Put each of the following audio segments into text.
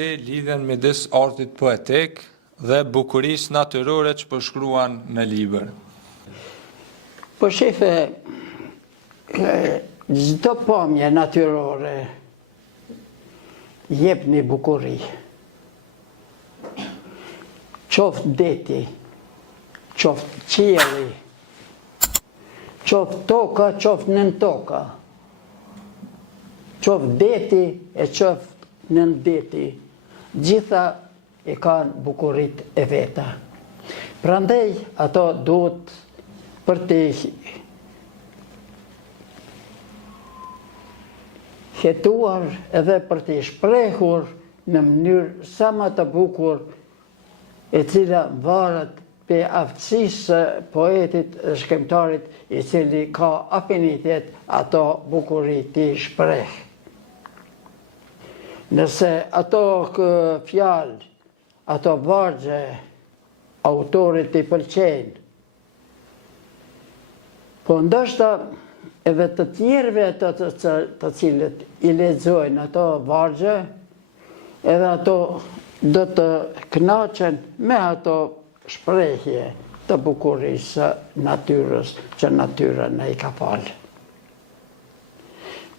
Lidhen midis artit poetik dhe bukurisë natyrore që përshkruan në libër. Po shefe, çdo pamje natyrore jep një bukuri. Qoftë deti, qoftë qielli, qoftë toka, qoftë nën toka, qoftë deti e qoftë nën deti, gjitha e kanë bukurit e veta. Prandaj ato duhet për të hetuar edhe për të shprehur në mënyrë sa më të bukur, e cila varet pe aftësisë së poetit dhe shkrimtarit i cili ka afinitet ato bukuri të shpreh. Nëse ato fjalë, ato vargje autorit i pëlqejnë, po ndoshta edhe të tjerëve të cilët i lexojnë ato vargje, edhe ato do të kënaqen me ato shprehje të bukurisë së natyrës që natyra na i ka falë.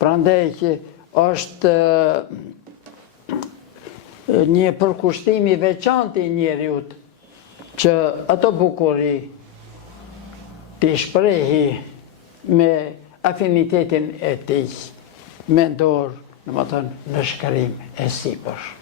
Prandaj është një përkushtim i veçantë i njeriut që ato bukuri t'i shprehi me afinitetin e tij mendor, domethënë në shkrim e sipër.